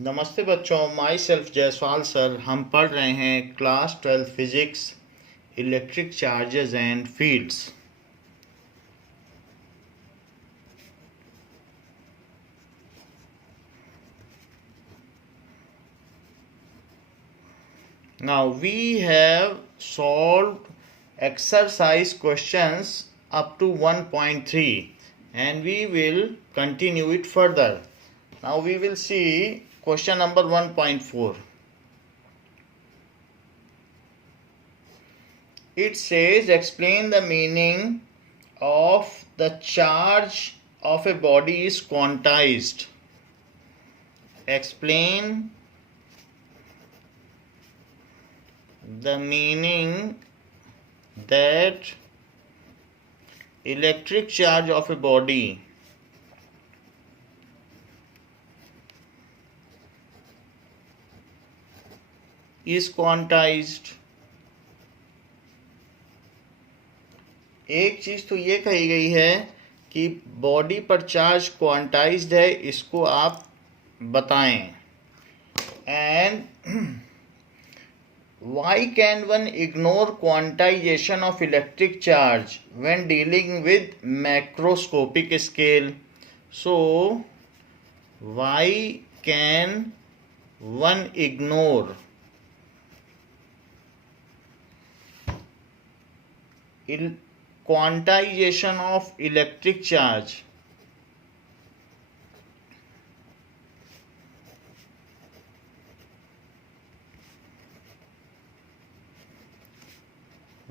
नमस्ते बच्चों, my self Jaiswal sir. हम पढ़ रहे हैं class 12 physics, electric charges and fields. Now we have solved exercise questions up to 1.3 and we will continue it further. Now we will see question number 1.4. It says explain the meaning of the charge of a body is quantized. Explain the meaning that electric charge of a body is quantized. एक चीज तो ये कही गई है कि body पर charge quantized है, इसको आप बताएं। And why can one ignore quantization of electric charge when dealing with macroscopic scale? So why can one ignore quantization of electric charge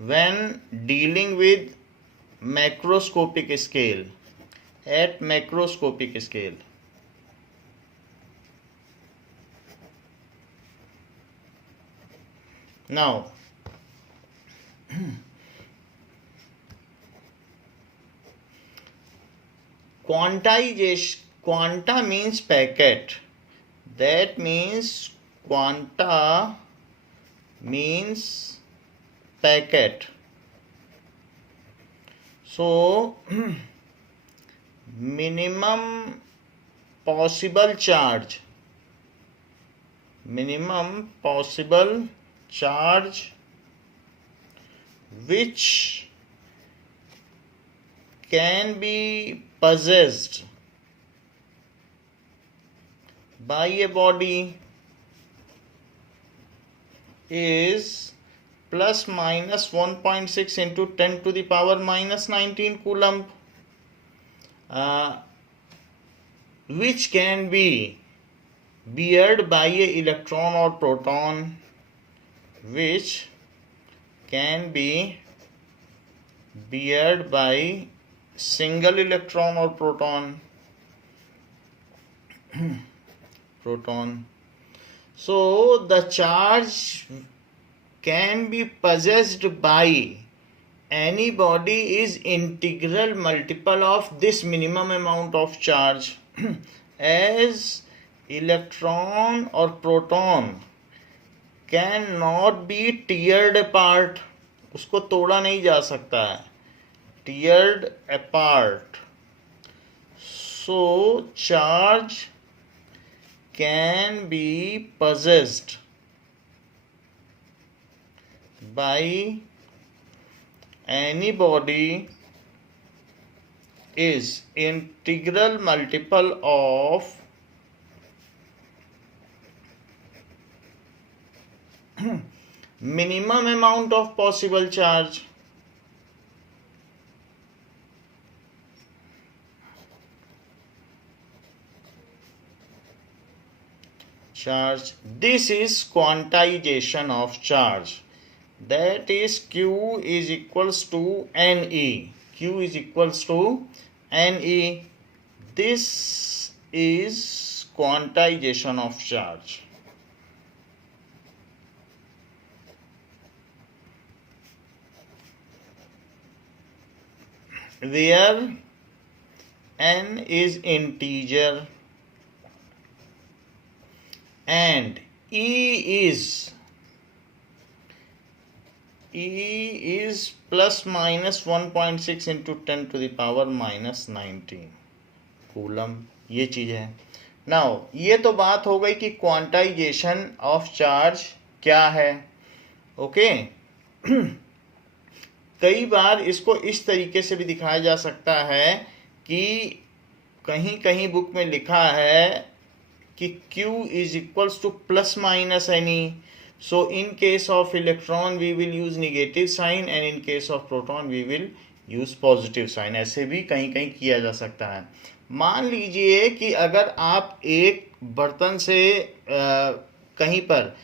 when dealing with macroscopic scale, at macroscopic scale? Now quantization, quanta means packet. That means quanta means packet. So minimum possible charge which can be possessed by a body is plus minus 1.6 into 10 to the power minus 19 coulomb, which can be beared by a electron or proton, which can be beared by single electron or proton. So the charge can be possessed by any body is integral multiple of this minimum amount of charge. As electron or proton cannot be teared apart, उसको तोड़ा नहीं जा सकता है, teared apart. So charge can be possessed by any body is integral multiple of minimum amount of possible charge. This is quantization of charge. That is Q is equals to NE. Q is equals to NE. This is quantization of charge. Where N is integer and E is plus minus 1.6 into 10 to the power minus 19 coulomb, ये चीज़ है। Now ये तो बात हो गई कि quantization of charge क्या है। ओके कई बार इसको इस तरीके से भी दिखाया जा सकता है कि कहीं कहीं बुक में लिखा है कि Q is equals to plus minus Ne. So in case of electron we will use negative sign and in case of proton we will use positive sign। ऐसे भी कहीं कहीं किया जा सकता है। मान लीजिए कि अगर आप एक बर्तन से कहीं पर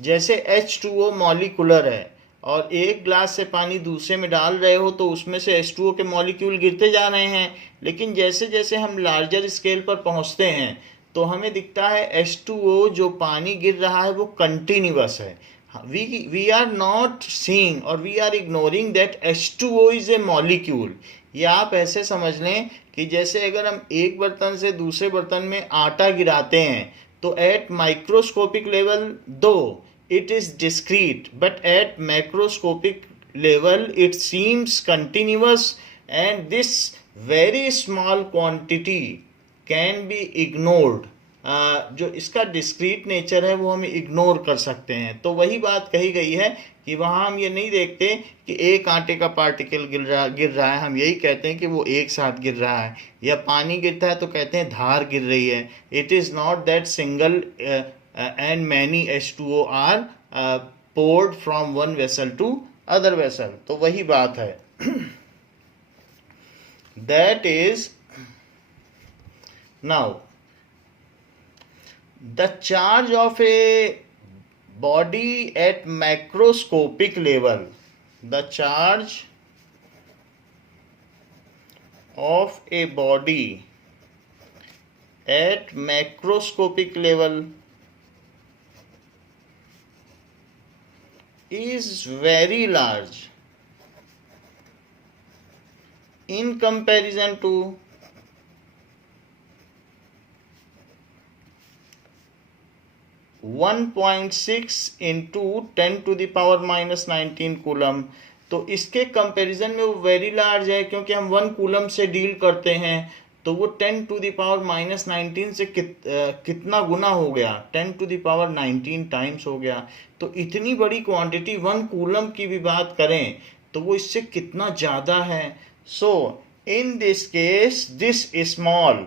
जैसे H2O मॉलिक्यूलर है और एक ग्लास से पानी दूसरे में डाल रहे हो तो उसमें से H2O के मॉलिक्यूल गिरते जा रहे हैं, लेकिन जैसे जैसे हम लार्जर स्केल पर पहुंचते हैं तो हमें दिखता है H2O जो पानी गिर रहा है वो कंटिन्यूअस है। वी आर नॉट सीइंग और we are ignoring that H2O is a molecule. या आप ऐसे समझ लें कि जैसे अगर हम एक बर्तन से दूसरे बर्तन में आटा गिराते हैं तो एट माइक्रोस्कोपिक लेवल दो it is discrete but at macroscopic level it seems continuous and this very small quantity can be ignored। जो इसका डिस्क्रीट नेचर है वो हम इग्नोर कर सकते हैं। तो वही बात कही गई है कि वहाँ हम ये नहीं देखते कि एक आटे का पार्टिकल गिर रहा है, हम यही कहते हैं कि वो एक साथ गिर रहा है, या पानी गिरता है तो कहते हैं धार गिर रही है। It is not that single and many H2O are poured from one vessel to other vessel। तो वही बात है that is now the charge of a body at macroscopic level, the charge of a body at macroscopic level is very large in comparison to 1.6 into 10 to the power minus 19 coulomb. तो इसके comparison में वो very large है क्योंकि हम 1 coulomb से deal करते हैं, तो वो 10 टू द पावर माइनस 19 से कितना गुना हो गया, 10 टू द पावर 19 टाइम्स हो गया। तो इतनी बड़ी क्वांटिटी 1 कूलम की भी बात करें तो वो इससे कितना ज़्यादा है। So in this case this small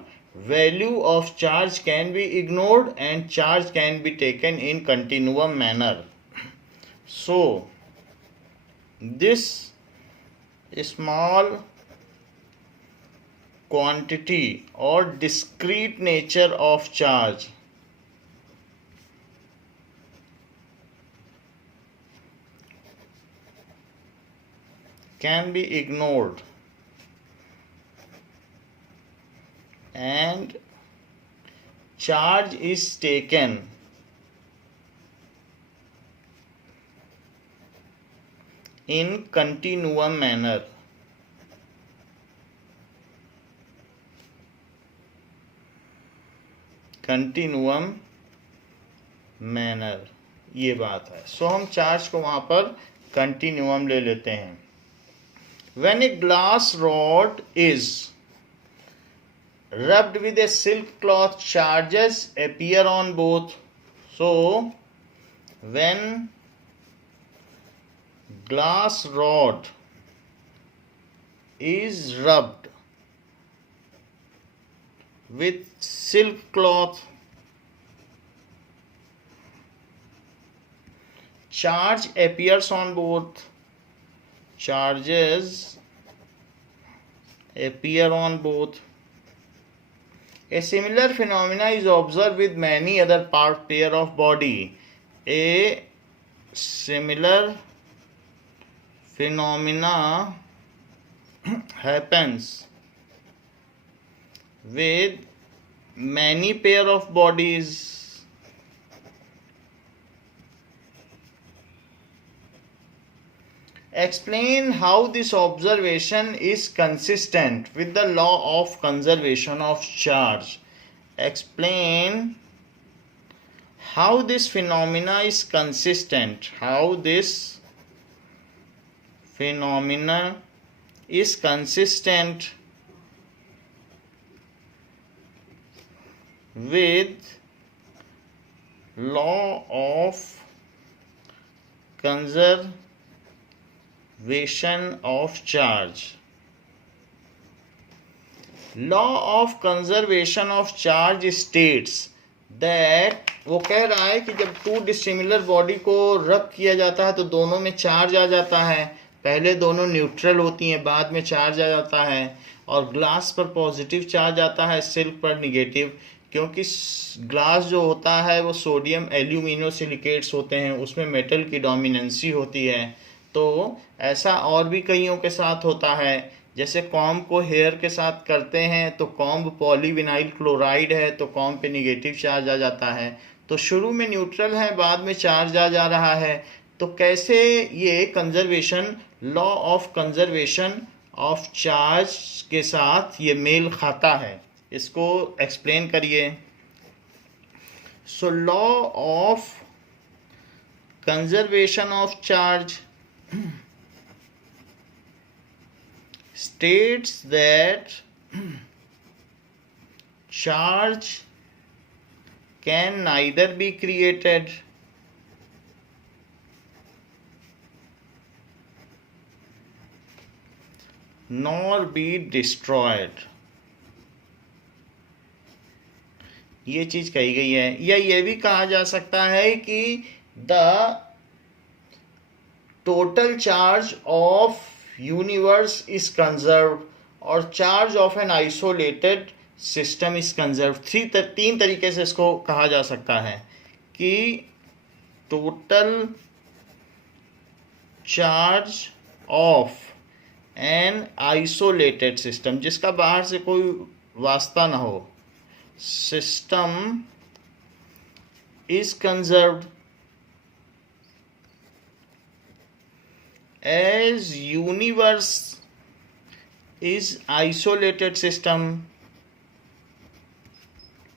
value of charge can be ignored and charge can be taken in continuum manner। So this small quantity or discrete nature of charge can be ignored and charge is taken in continuum manner। Continuum manner ये बात है। सो हम charge को वहां पर कंटिन्यूअम ले लेते हैं। When a glass rod is rubbed with a silk cloth, charges appear on both। So when glass rod is rubbed with silk cloth, charge appears on both, charges appear on both। A similar phenomena is observed with many other pair of body। A similar phenomena happens with many pair of bodies। Explain how this observation is consistent with the law of conservation of charge। Explain how this phenomena is consistent, how this phenomena is consistent with law of conservation of charge. Law of conservation of charge states that, वो कह रहा है कि जब to dissimilar body को रब किया जाता है तो दोनों में चार्ज आ जाता है. पहले दोनों न्यूट्रल होती हैं, बाद में चार्ज आ जाता है. और ग्लास पर पॉजिटिव चार्ज आता है, सिल्क पर निगेटिव, क्योंकि ग्लास जो होता है वो सोडियम एल्यूमिनो सिलिकेट्स होते हैं, उसमें मेटल की डोमिनेंसी होती है. तो ऐसा और भी कईयों के साथ होता है. जैसे कॉम्ब को हेयर के साथ करते हैं तो कॉम्ब पॉलीविनाइल क्लोराइड है तो कॉम्ब पे निगेटिव चार्ज आ जाता है. तो शुरू में न्यूट्रल है, बाद में चार्ज आ जा रहा है. तो कैसे ये conservation, law of conservation of charge के साथ ये मेल खाता है, इसको एक्सप्लेन करिए. So law of conservation of charge states that charge can neither be created nor be destroyed. ये चीज कही गई है. या ये भी कहा जा सकता है कि the total charge of universe is conserved और charge of an isolated system is conserved. तीन तरीके से इसको कहा जा सकता है कि total charge of an isolated system, जिसका बाहर से कोई वास्ता ना हो, system is conserved as universe is isolated system,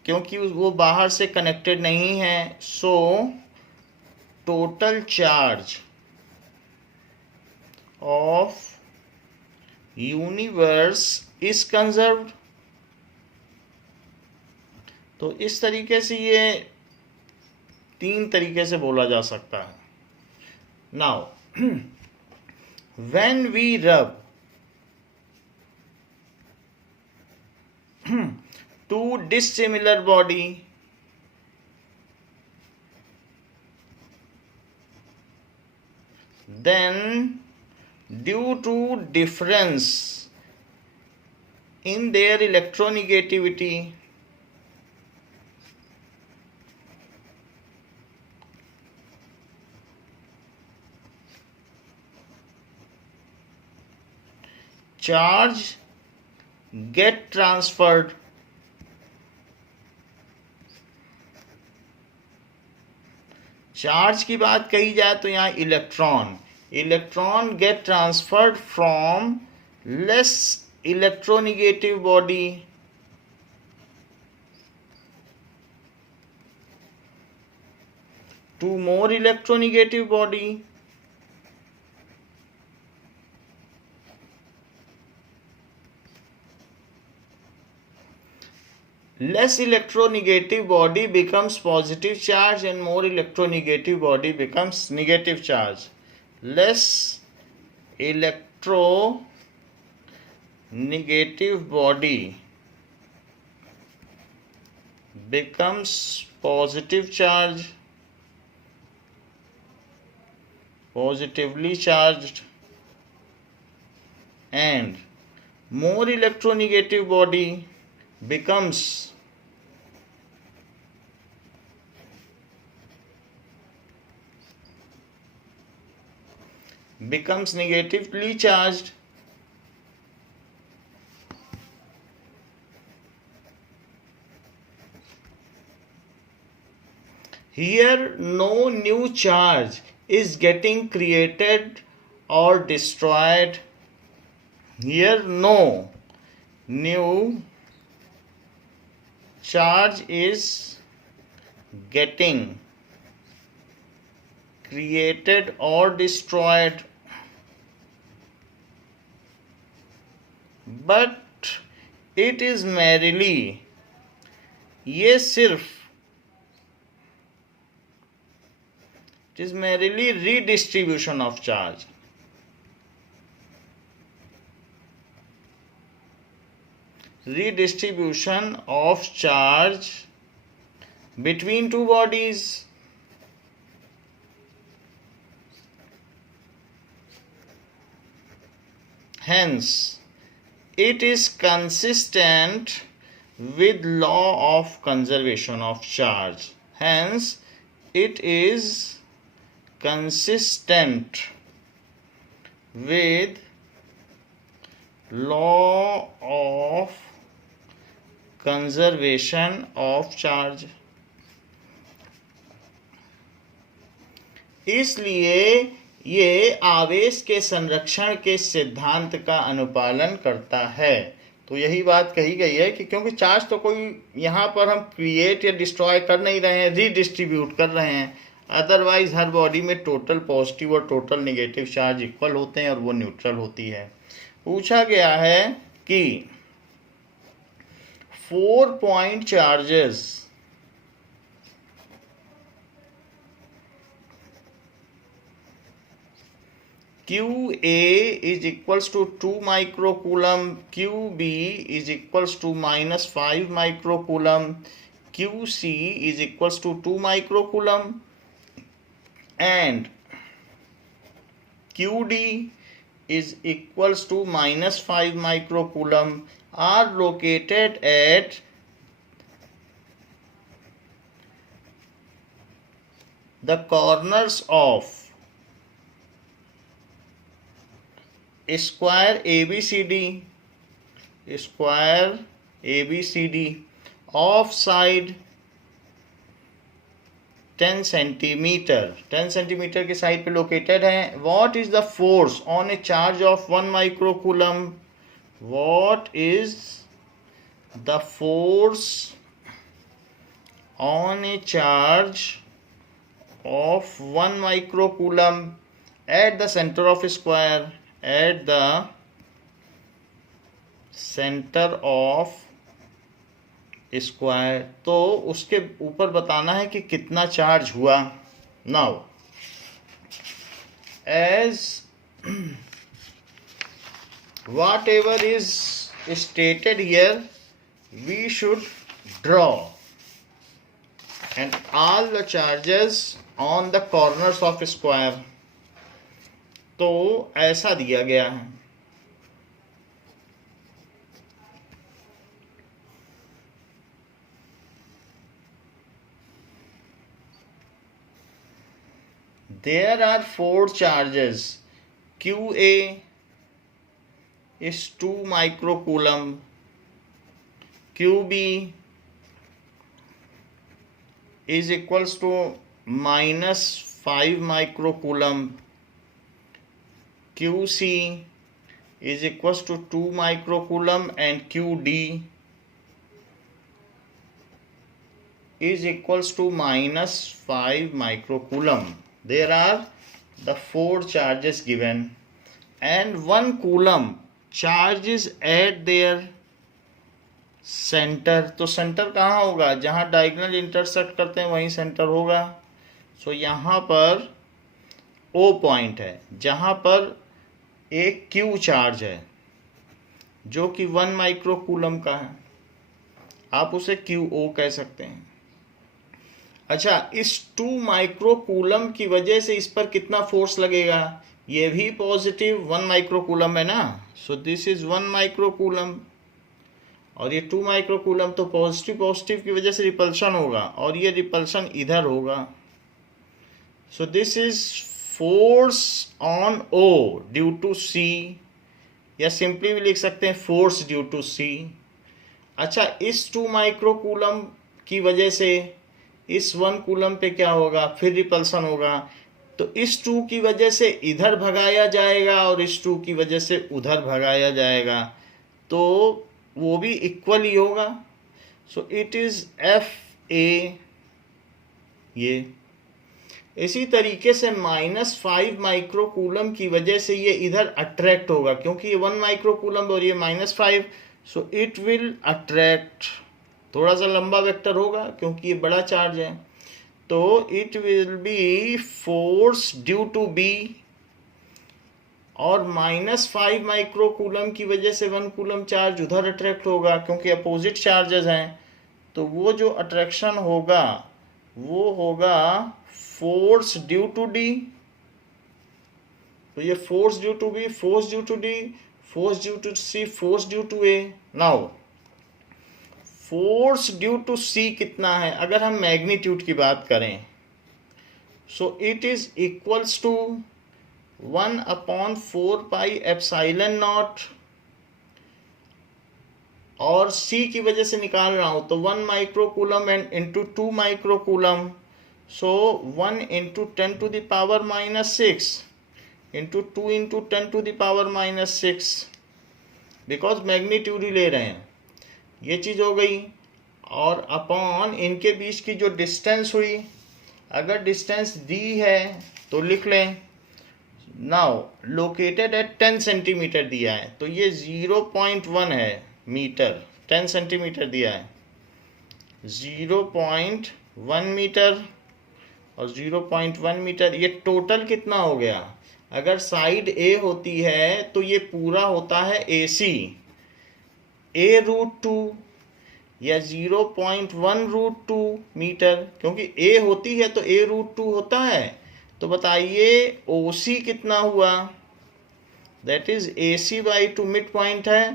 क्योंकि वो बाहर से कनेक्टेड नहीं है. So total charge of universe is conserved. तो इस तरीके से ये तीन तरीके से बोला जा सकता है. Now when we rub two dissimilar body, then due to difference in their electronegativity, charge get transferred. Charge की बात कही जाए तो यहाँ electron get transferred from less electronegative body to more electronegative body. Less electronegative body becomes positive charge and more electronegative body becomes negative charge. Less electronegative body becomes positive charge, positively charged, and more electronegative body becomes negatively charged. Here no new charge is getting created or destroyed. Here no new charge is getting created or destroyed, but it is merely ये सिर्फ it is mainly redistribution of charge. Redistribution of charge between two bodies. Hence, it is consistent with law of conservation of charge. Hence, it is consistent with law of conservation of charge. इसलिए ये आवेश के संरक्षण के सिद्धांत का अनुपालन करता है। तो यही बात कही गई है कि क्योंकि चार्ज तो कोई यहाँ पर हम क्रिएट या डिस्ट्रॉय कर नहीं रहे हैं, रीडिस्ट्रीब्यूट कर रहे हैं। अदरवाइज हर बॉडी में टोटल पॉजिटिव और टोटल नेगेटिव चार्ज इक्वल होते हैं और वो न्यूट्रल होती है। पूछा गया है कि 4 point charges QA is equals to 2 microcoulomb, QB is equals to -5 microcoulomb, QC is equals to 2 microcoulomb and QD is equals to -5 microcoulomb are located at the corners of square ABCD of side 10 centimetre के side पे located है। What is the force on a charge of 1 microcoulomb? What is the force on a charge of 1 microcoulomb at the center of a square? At the center of square. तो उसके ऊपर बताना है कि कितना charge हुआ। Now as whatever is stated here we should draw and all the charges on the corners of square। तो ऐसा दिया गया है। There are 4 charges. QA is 2 microcoulomb, QB is equals to -5 microcoulomb, QC is equals to 2 microcoulomb and QD is equals to -5 microcoulomb. There are the 4 charges given and 1 coulomb charge is at their center। तो centre कहाँ होगा? जहाँ diagonal intersect करते हैं वहीं centre होगा। सो यहाँ पर O पॉइंट है जहाँ पर एक Q चार्ज है जो कि 1 माइक्रोकूलम का है। आप उसे QO कह सकते हैं। अच्छा, इस 2 माइक्रोकूलम की वजह से इस पर कितना फोर्स लगेगा? ये भी पॉजिटिव 1 माइक्रोकूलम है ना। सो दिस इज 1 माइक्रोकूलम और ये 2 माइक्रोकूलम। तो पॉजिटिव की वजह से रिपल्शन होगा और ये रिपल्शन इधर होगा। So this is force on O due to C, या सिंपली भी लिख सकते हैं फोर्स ड्यू टू C। अच्छा, इस 2 माइक्रोकूलम की वजह से इस 1 कूलम पे क्या होगा? फिर रिपल्सन होगा। तो इस 2 की वजह से इधर भगाया जाएगा और इस 2 की वजह से उधर भगाया जाएगा, तो वो भी इक्वल ही होगा। सो इट इज FA। ये इसी तरीके से -5 माइक्रोकूलम की वजह से ये इधर अट्रैक्ट होगा, क्योंकि ये 1 माइक्रोकूलम और ये -5, सो इट विल अट्रैक्ट। थोड़ा सा लंबा वेक्टर होगा क्योंकि ये बड़ा चार्ज है। तो it will be force due to B, और -5 माइक्रो कूलम की वजह से 1 कूलम चार्ज उधर अट्रैक्ट होगा क्योंकि अपोजिट चार्जेस हैं। तो वो जो अट्रैक्शन होगा वो होगा फोर्स ड्यू टू डी। तो ये force due to B, force due to D, force due to C, force due to A. Now force due to C कितना है अगर हम मैग्नीट्यूड की बात करें? So it is equals to 1/4 pi epsilon naught, और C की वजह से निकाल रहा हूं तो 1 micro coulomb and into 2 micro coulomb. So 1 into 10 to the power -6 into 2 into 10 to the power -6, because magnitude ही ले रहे हैं। ये चीज़ हो गई। और अपॉन इनके बीच की जो डिस्टेंस हुई, अगर डिस्टेंस दी है तो लिख लें। नाउ लोकेटेड एट 10 सेंटीमीटर दिया है तो ये 0.1 है मीटर, 10 सेंटीमीटर दिया है, 0.1 मीटर और 0.1 मीटर। ये टोटल कितना हो गया? अगर साइड ए होती है तो ये पूरा होता है AC, A√2 या 0.1√2 मीटर, क्योंकि A होती है तो A√2 होता है। तो बताइए OC कितना हुआ? That is AC/2, mid point है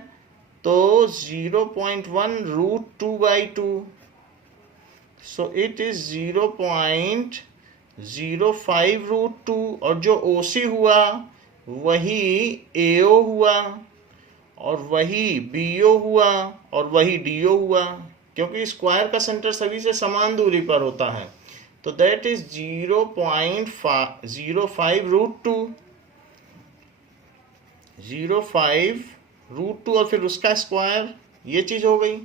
तो 0.1√2/2। सो इट इज 0.05√2, और जो OC हुआ वही AO हुआ और वही BO हुआ और वही DO हुआ, क्योंकि स्क्वायर का सेंटर सभी से समान दूरी पर होता है। तो दैट इज 0.05√2, 0.5√2 और फिर उसका स्क्वायर, ये चीज़ हो गई।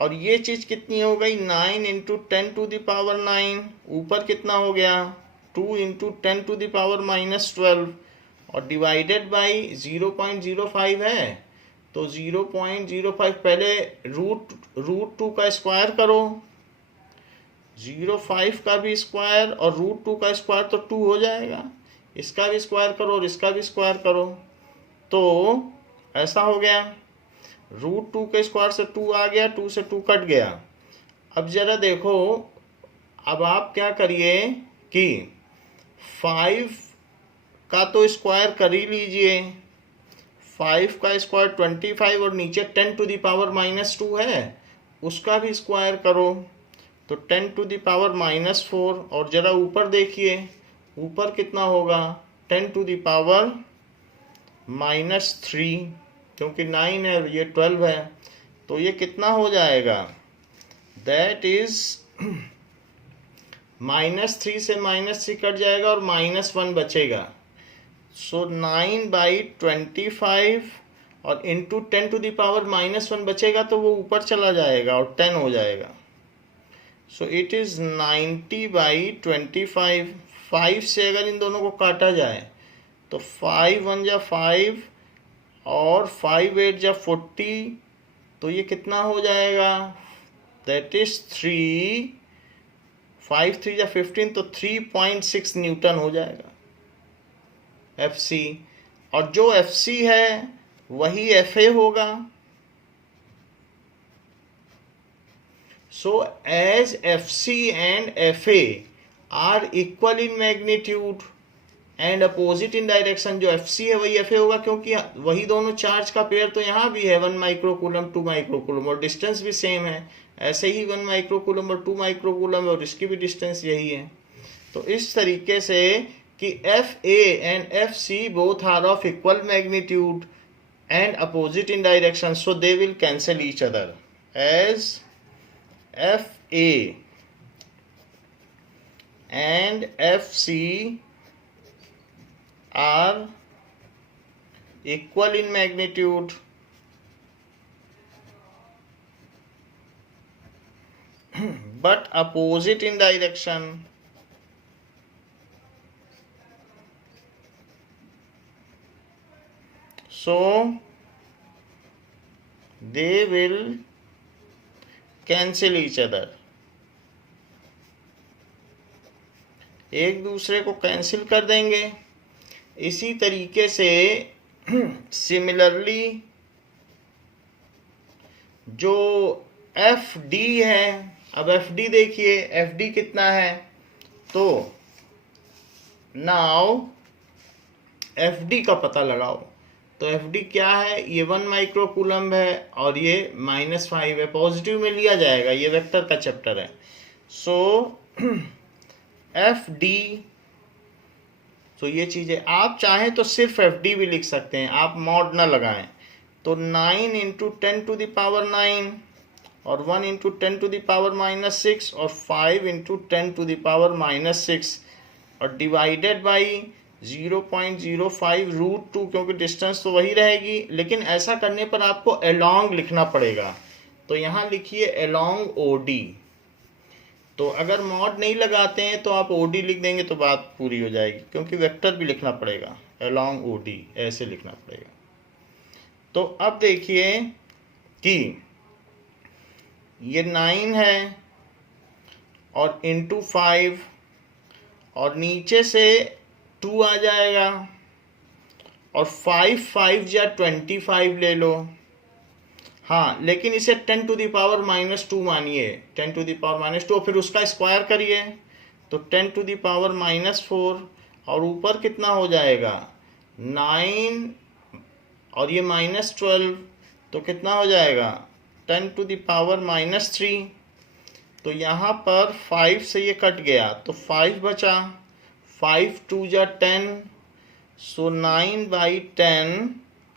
और ये चीज़ कितनी हो गई? 9 इंटू 10 टू द पावर 9, ऊपर कितना हो गया? 2 इंटू 10 टू द पावर -12, और डिवाइडेड बाई 0.05 है तो 0.05, पहले रूट 2 का स्क्वायर करो, 0.5 का भी स्क्वायर और √2 का स्क्वायर तो 2 हो जाएगा, इसका भी स्क्वायर करो और इसका भी स्क्वायर करो, तो ऐसा हो गया। √2 के स्क्वायर से 2 आ गया, 2 से 2 कट गया। अब जरा देखो, अब आप क्या करिए कि 5 का तो स्क्वायर कर ही लीजिए, 5 का स्क्वायर 25 और नीचे 10 टू द पावर -2 है, उसका भी स्क्वायर करो तो 10 टू द पावर -4, और ज़रा ऊपर देखिए, ऊपर कितना होगा? 10 टू द पावर -3, क्योंकि 9 है ये 12 है, तो ये कितना हो जाएगा? दैट इज -3 से -3 कट जाएगा और -1 बचेगा। सो 9/25 और इंटू 10 टू द पावर -1 बचेगा तो वो ऊपर चला जाएगा और 10 हो जाएगा। सो इट इज 90/25। 5 से अगर इन दोनों को काटा जाए तो 5 1 जा 5 और 5 8 जा 40, तो ये कितना हो जाएगा? दैट इज 3, 5 3 जा 15, तो 3.6 न्यूटन हो जाएगा FC। और जो FC है वही FA होगा। So as FC and FA are equal in magnitude and opposite in direction, जो FC है वही FA होगा, क्योंकि वही दोनों चार्ज का पेयर तो यहाँ भी है, 1 माइक्रोकूलम 2 माइक्रोकूलम, और डिस्टेंस भी सेम है। ऐसे ही 1 माइक्रोकूलम और 2 माइक्रोकूलम है और इसकी भी डिस्टेंस यही है। तो इस तरीके से कि FA and FC both are of equal magnitude and opposite in direction, so they will cancel each other, as FA and FC are equal in magnitude but opposite in direction. So they will cancel each other, एक दूसरे को cancel कर देंगे। इसी तरीके से similarly जो F D है, अब एफ डी देखिए, एफ डी कितना है, तो नाउ एफ डी का पता लगाओ। तो एफ डी क्या है, ये 1 माइक्रो कूलम्ब है और ये -5 है, पॉजिटिव में लिया जाएगा, ये वेक्टर का चैप्टर है। सो एफ डी, तो ये चीज़ें आप चाहें तो सिर्फ एफ डी भी लिख सकते हैं, आप मॉड ना लगाएं। तो 9 × 10⁻9 और 1 × 10⁻6 और 5 × 10⁻6 और डिवाइडेड बाई 0.05 √2, क्योंकि डिस्टेंस तो वही रहेगी, लेकिन ऐसा करने पर आपको अलोंग लिखना पड़ेगा। तो यहाँ लिखिए अलोंग ओ डी। तो अगर मॉड नहीं लगाते हैं तो आप ओ डी लिख देंगे तो बात पूरी हो जाएगी, क्योंकि वेक्टर भी लिखना पड़ेगा, अलोंग ओ डी ऐसे लिखना पड़ेगा। तो अब देखिए कि ये 9 है और इंटू 5 और नीचे से 2 आ जाएगा और 5 या 25 ले लो। हाँ, लेकिन इसे 10⁻⁻2 मानिए, 10⁻⁻2, फिर उसका स्क्वायर करिए तो 10⁻⁻4 और ऊपर कितना हो जाएगा 9 और ये -12, तो कितना हो जाएगा 10⁻⁻3। तो यहाँ पर 5 से ये कट गया तो 5 बचा, 5 2 जा 10, सो 9/10।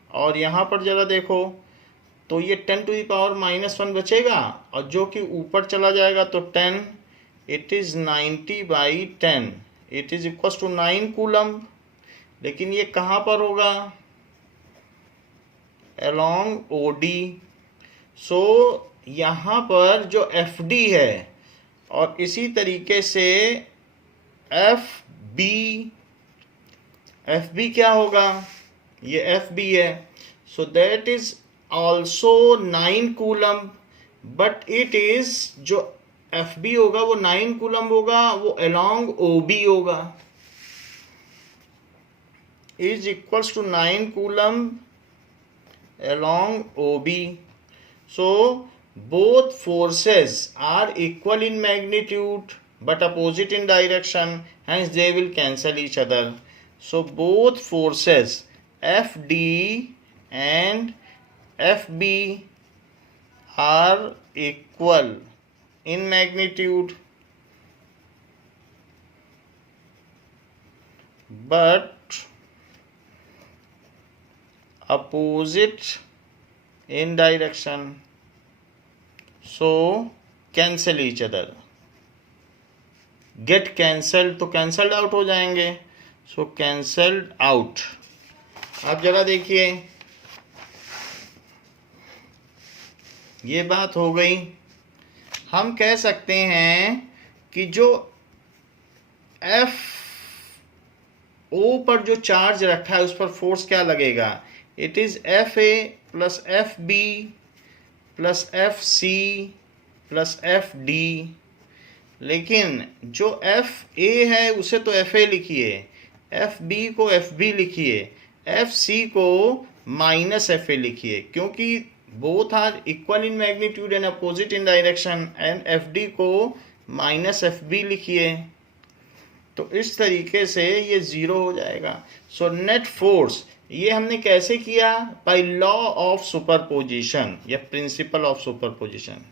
और यहाँ पर ज़रा देखो तो ये 10⁻⁻1 बचेगा और जो कि ऊपर चला जाएगा तो 10, it is 90/10, it is equals to 9 coulomb. लेकिन ये कहाँ पर होगा, अलोंग ओ डी। सो यहाँ पर जो एफ डी है और इसी तरीके से एफ बी क्या होगा, ये एफ बी है, so that is also 9 coulomb, but it is जो एफ बी होगा वो 9 कूलम्ब होगा, वो अलोंग ओ बी होगा, is equals to 9 coulomb along OB. So both forces are equal in magnitude but opposite in direction, hence they will cancel each other. So both forces FD and FB are equal in magnitude but opposite in direction, so cancel each other. Get cancelled तो cancelled out हो जाएंगे, so cancelled out। आप जरा देखिए, ये बात हो गई। हम कह सकते हैं कि जो एफ ओ पर जो चार्ज रखा है उस पर फोर्स क्या लगेगा, it is F A plus F B plus F C plus F D. लेकिन जो एफ ए है उसे तो एफ ए लिखिए, एफ बी को एफ बी लिखिए, एफ सी को माइनस एफ ए लिखिए, क्योंकि both are equal in magnitude and opposite in direction, and F D को माइनस एफ बी लिखिए। तो इस तरीके से ये 0 हो जाएगा। सो नेट फोर्स ये हमने कैसे किया, बाय लॉ ऑफ सुपरपोजिशन या principle of superposition.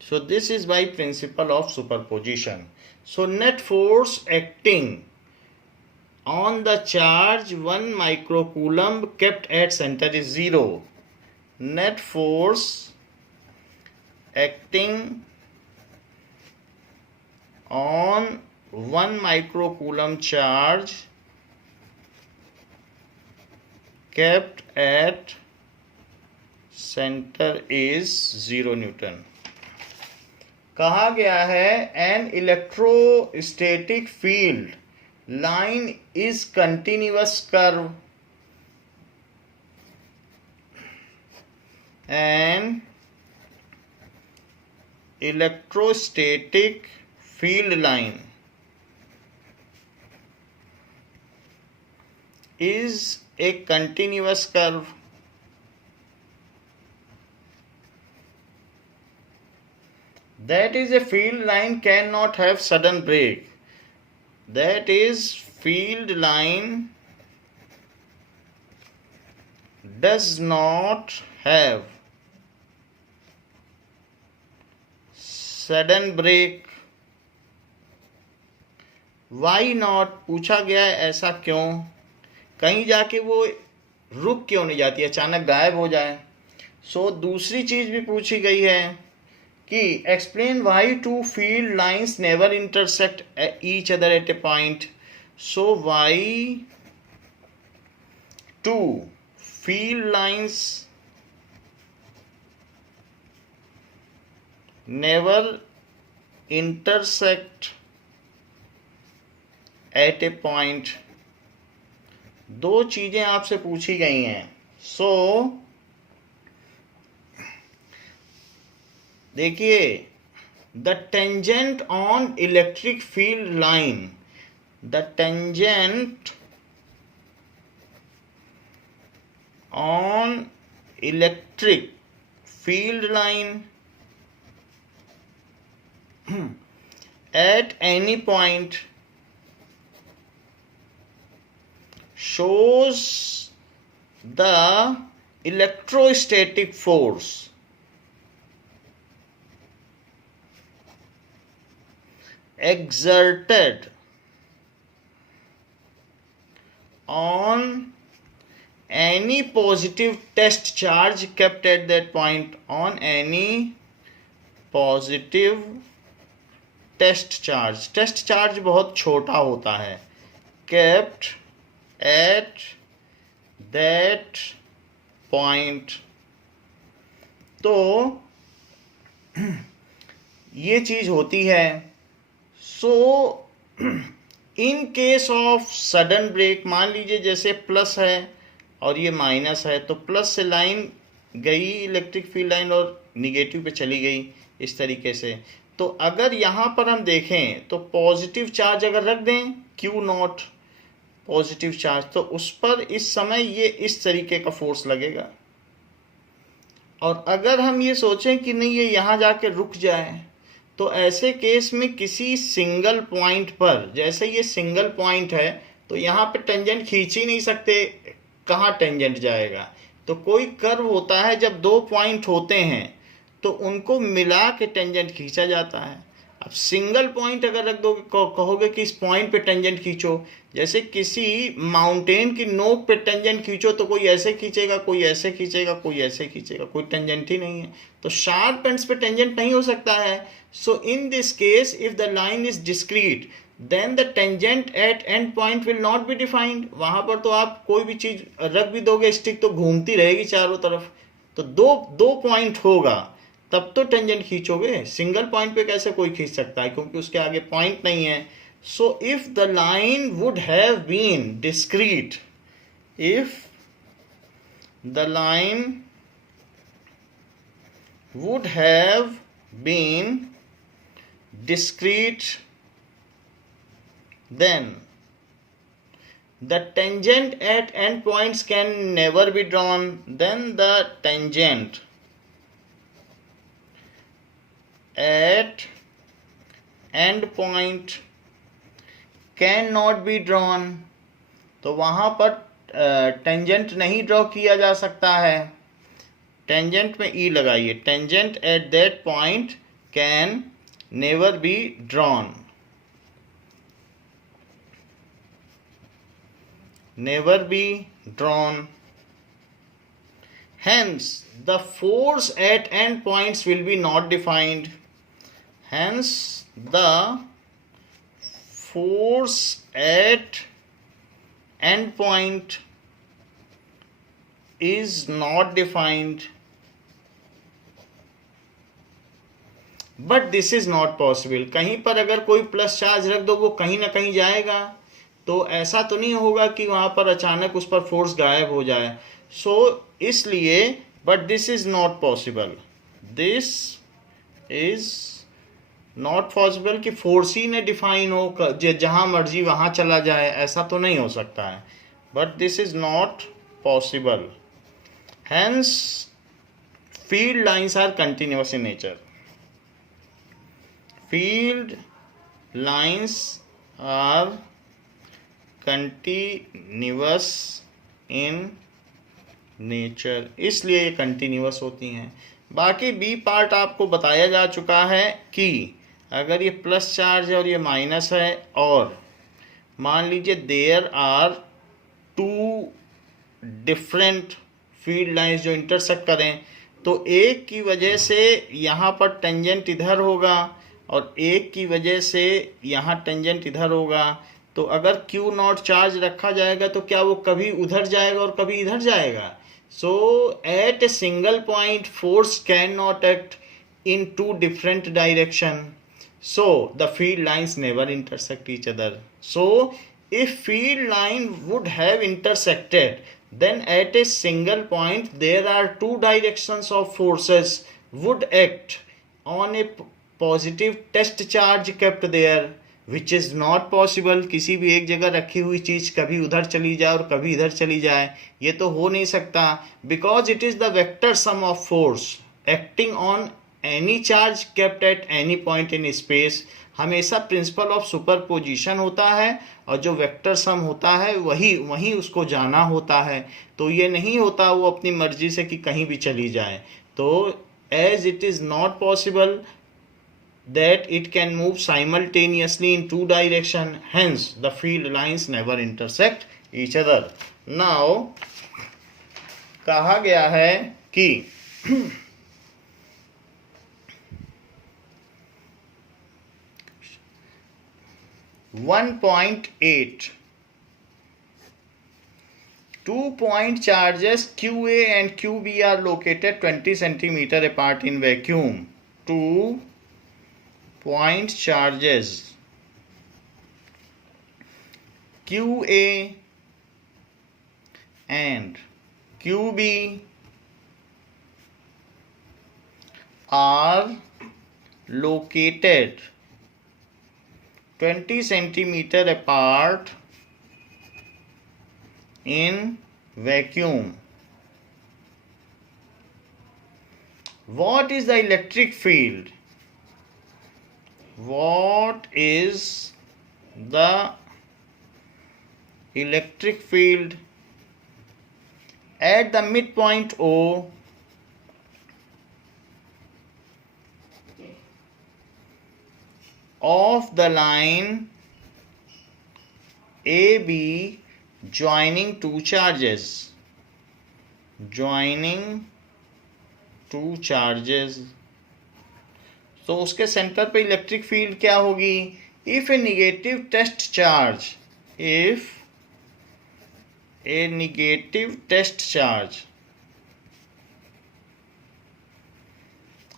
So this is by principle of superposition. So net force acting on the charge 1 microcoulomb kept at center is 0. Net force acting on 1 microcoulomb charge kept at center is 0 Newton. कहा गया है an electrostatic field line is continuous curve an electrostatic field line is a continuous curve. That is, a field line cannot have sudden break. That is, field line does not have sudden break. Why not? पूछा गया है ऐसा क्यों, कहीं जाके वो रुक क्यों नहीं जाती, अचानक गायब हो जाए. सो दूसरी चीज भी पूछी गई है कि explain why two field lines never intersect each other at a point. So why two field lines never intersect at a point. दो चीजें आपसे पूछी गई हैं. सो देखिए, the tangent on electric field line, the tangent on electric field line at any point shows the electrostatic force exerted on any positive test charge kept at that point, on any positive test charge. Test charge बहुत छोटा होता है. kept at that point. तो ये चीज होती है. So in case of sudden brake, मान लीजिए जैसे प्लस है और ये माइनस है, तो प्लस से लाइन गई इलेक्ट्रिक फील्ड लाइन और निगेटिव पे चली गई इस तरीके से. तो अगर यहाँ पर हम देखें तो पॉजिटिव चार्ज अगर रख दें क्यू नॉट पॉजिटिव चार्ज, तो उस पर इस समय ये इस तरीके का फोर्स लगेगा. और अगर हम ये सोचें कि नहीं ये यहाँ जाके रुक जाए, तो ऐसे केस में किसी सिंगल पॉइंट पर, जैसे ये सिंगल पॉइंट है तो यहाँ पे टेंजेंट खींच ही नहीं सकते, कहाँ टेंजेंट जाएगा. तो कोई कर्व होता है जब दो पॉइंट होते हैं तो उनको मिला के टेंजेंट खींचा जाता है. अब सिंगल पॉइंट अगर रख दोगे, कहोगे कि इस पॉइंट पे टेंजेंट खींचो, जैसे किसी माउंटेन की नोक पे टेंजेंट खींचो तो कोई ऐसे खींचेगा, कोई ऐसे खींचेगा, कोई ऐसे खींचेगा, कोई टेंजेंट ही नहीं है. तो शार्प एंड्स पे टेंजेंट नहीं हो सकता है. So in this case if the line is discrete then the tangent at end point will not be defined. वहां पर तो आप कोई भी चीज रख भी दोगे, स्टिक तो घूमती रहेगी चारों तरफ. तो दो पॉइंट होगा तब तो टेंजेंट खींचोगे. सिंगल पॉइंट पे कैसे कोई खींच सकता है, क्योंकि उसके आगे पॉइंट नहीं है. So if the line would have been discrete, if the line would have been discrete, then the tangent at endpoints can never be drawn. Then the tangent at endpoint cannot be drawn. तो वहाँ पर tangent नहीं draw किया जा सकता है. Tangent में ई लगाइए. Tangent at that point can never be drawn. never be drawn. Hence the force at endpoints will be not defined. Hence the force at endpoint is not defined. But this is not possible. कहीं पर अगर कोई plus charge रख दो वो कहीं ना कहीं जाएगा, तो ऐसा तो नहीं होगा कि वहाँ पर अचानक उस पर फोर्स गायब हो जाए. सो इसलिए but this is not possible. This is not possible कि फोर्स ही ने डिफाइन हो, जहां मर्जी वहां चला जाए, ऐसा तो नहीं हो सकता है. But this is not possible. Hence field lines are continuous in nature. Field lines are continuous in nature, इसलिए ये कंटिन्यूअस होती हैं. बाकी बी पार्ट आपको बताया जा चुका है कि अगर ये प्लस चार्ज है और ये माइनस है, और मान लीजिए there are two different field lines जो इंटरसेक्ट करें, तो एक की वजह से यहाँ पर टेंजेंट इधर होगा और एक की वजह से यहाँ टेंजेंट इधर होगा. तो अगर क्यू नॉट चार्ज रखा जाएगा तो क्या वो कभी उधर जाएगा और कभी इधर जाएगा? So at a single point force cannot act in two different direction. So the field lines never intersect each other. So if field line would have intersected, then at a single point there are two directions of forces would act on a positive test charge kept there, which is not possible. किसी भी एक जगह रखी हुई चीज़ कभी उधर चली जाए और कभी इधर चली जाए, ये तो हो नहीं सकता. Because it is the vector sum of force acting on any charge kept at any point in space. हमेशा प्रिंसिपल ऑफ सुपरपोजिशन होता है और जो वेक्टर सम होता है वही उसको जाना होता है. तो ये नहीं होता वो अपनी मर्जी से कि कहीं भी चली जाए. तो as it is not possible that it can move simultaneously in two directions, hence the field lines never intersect each other. Now कहा गया है कि 1.8 2-point charges QA and QB are located 20 centimeter apart in vacuum. 2-point charges QA and QB are located 20 centimeter apart in vacuum. What is the electric field? What is the electric field at the midpoint O of the line AB joining two charges? तो उसके centre पे electric field क्या होगी? If a negative test charge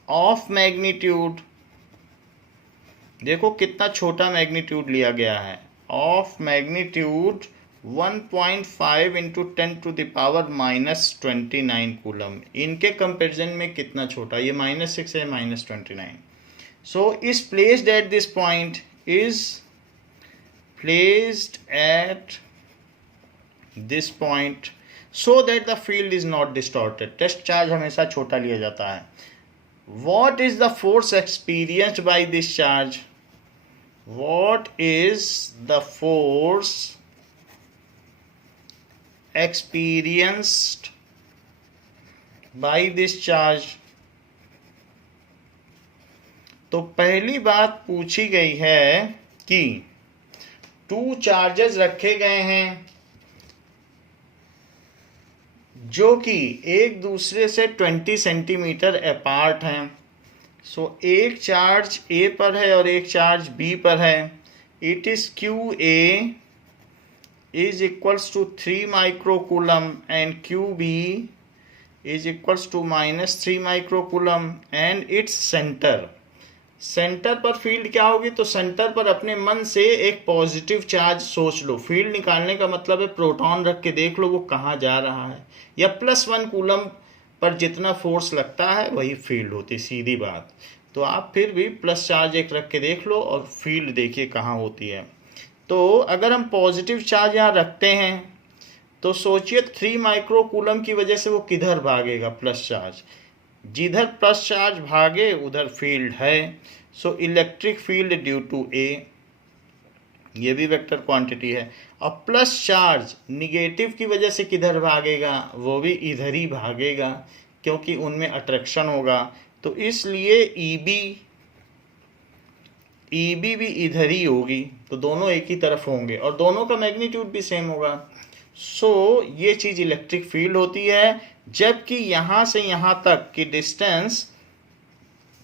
of magnitude, देखो कितना छोटा magnitude लिया गया है, ऑफ मैग्नीट्यूड 1.5 इंटू 10⁻⁻29 कूलम. इनके कंपेरिजन में कितना छोटा, ये -6 है, -29. So is placed at this point, is placed at this point so that the field is not distorted. Test charge हमेशा छोटा लिया जाता है. What is the force experienced by this charge? What is the force experienced by this charge? तो पहली बात पूछी गई है कि 2 चार्जेस रखे गए हैं जो कि एक दूसरे से 20 सेंटीमीटर अपार्ट हैं. सो एक चार्ज A पर है और एक चार्ज B पर है. It is QA is equals to 3 microcoulomb and QB is equals to -3 microcoulomb and its center. Centre पर फील्ड क्या होगी? तो सेंटर पर अपने मन से एक पॉजिटिव चार्ज सोच लो. फील्ड निकालने का मतलब है प्रोटॉन रख के देख लो वो कहाँ जा रहा है, या +1 कूलम पर जितना फोर्स लगता है वही फील्ड होती, सीधी बात। तो आप फिर भी प्लस चार्ज एक रख के देख लो और फील्ड देखिए कहाँ होती है। तो अगर हम पॉजिटिव चार्ज यहाँ रखते हैं तो सोचिए 3 माइक्रो कूलम की वजह से वो किधर भागेगा, प्लस चार्ज। जिधर प्लस चार्ज भागे उधर फील्ड है। So electric field due to A, ये भी वेक्टर क्वांटिटी है। और प्लस चार्ज निगेटिव की वजह से किधर भागेगा, वो भी इधर ही भागेगा क्योंकि उनमें अट्रैक्शन होगा। तो इसलिए ईबी भी इधर ही होगी, तो दोनों एक ही तरफ होंगे और दोनों का मैग्नीट्यूड भी सेम होगा। सो ये चीज़ इलेक्ट्रिक फील्ड होती है। जबकि यहाँ से यहाँ तक की डिस्टेंस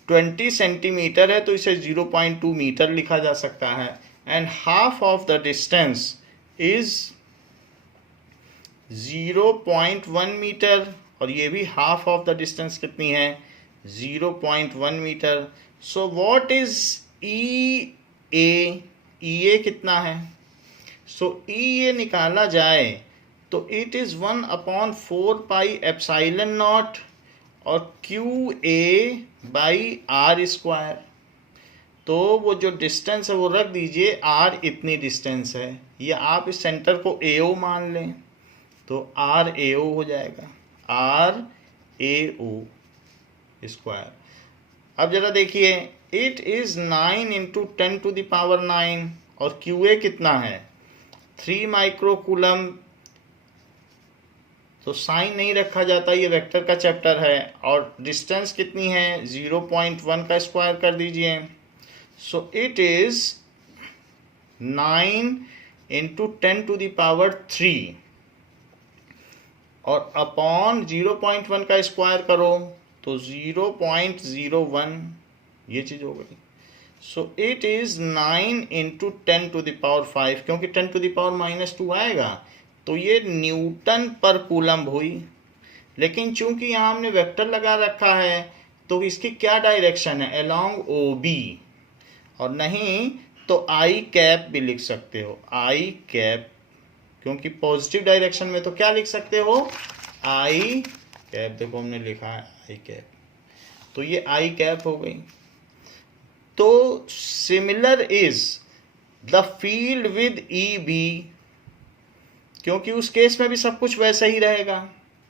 20 सेंटीमीटर है तो इसे 0.2 मीटर लिखा जा सकता है। And half of the distance is 0.1 metre, और ये भी हाफ ऑफ द डिस्टेंस कितनी है, 0.1 metre. So what is E A कितना है। सो ई ए निकाला जाए तो it is 1/4 pi epsilon naught और Q A by R square. तो वो जो डिस्टेंस है वो रख दीजिए, आर इतनी डिस्टेंस है, या आप इस सेंटर को ए ओ मान लें तो आर ए ओ हो जाएगा, आर ए ओ स्क्वायर। अब जरा देखिए, it is 9 into 10 to the power 9 और क्यू ए कितना है 3 माइक्रो कूलम। तो साइन नहीं रखा जाता, ये वेक्टर का चैप्टर है। और डिस्टेंस कितनी है 0.1 का स्क्वायर कर दीजिए। So it is 9 into 10 to the power 3 और अपॉन 0.1 का स्क्वायर करो तो 0.01, ये चीज़ हो गई। So it is 9 into 10 to the power 5, क्योंकि 10 टू द पावर -2 आएगा तो ये न्यूटन पर कूलम्ब हुई। लेकिन चूंकि यहाँ हमने वेक्टर लगा रखा है तो इसकी क्या डायरेक्शन है, अलोंग ओ बी, और नहीं तो आई कैप भी लिख सकते हो, आई कैप, क्योंकि पॉजिटिव डायरेक्शन में तो क्या लिख सकते हो, आई कैप। देखो हमने लिखा है आई कैप, तो ये आई कैप हो गई। तो similar is the field with E B, क्योंकि उस केस में भी सब कुछ वैसा ही रहेगा।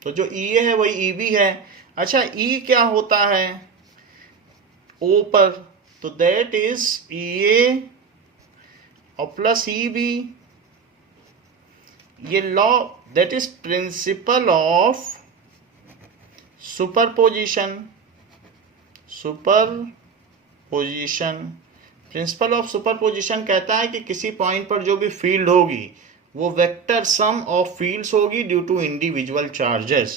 तो जो ई ए है वही ई बी है। अच्छा, ई क्या होता है ओ पर, तो दैट इज ई ए और प्लस ई बी। ये law, that is principle of superposition. Principle of superposition कहता है कि किसी पॉइंट पर जो भी फील्ड होगी वो वेक्टर सम ऑफ फील्ड्स होगी due to individual charges.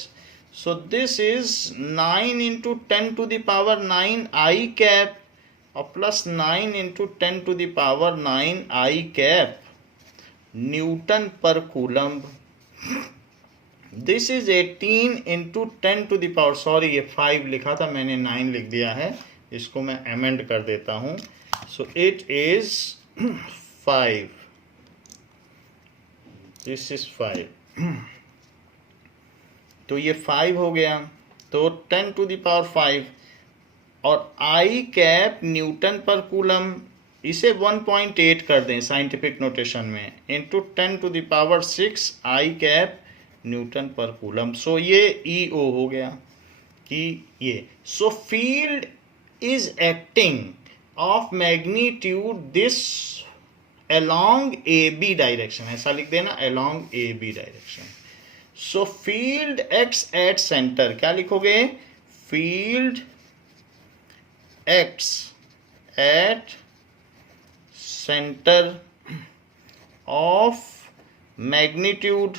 So this is 9 into 10 to the power 9 I cap और plus 9 into 10 to the power 9 I cap newton पर coulomb. This is 18 into 10 to the power, sorry ये 5 लिखा था मैंने, 9 लिख दिया है, इसको मैं अमेंड कर देता हूँ। सो इट इज 5, दिस इज 5, तो ये 5 हो गया, तो 10 टू द पावर 5 और आई कैप न्यूटन पर कूलम, इसे 1.8 कर दें साइंटिफिक नोटेशन में, into 10 to the power 6 I cap newton पर कूलम। सो ये ई ओ हो गया कि ये, so field is acting of magnitude this along AB direction, ऐसा लिख देना, along AB direction. So field X at centre, क्या लिखोगे, field X at centre of magnitude,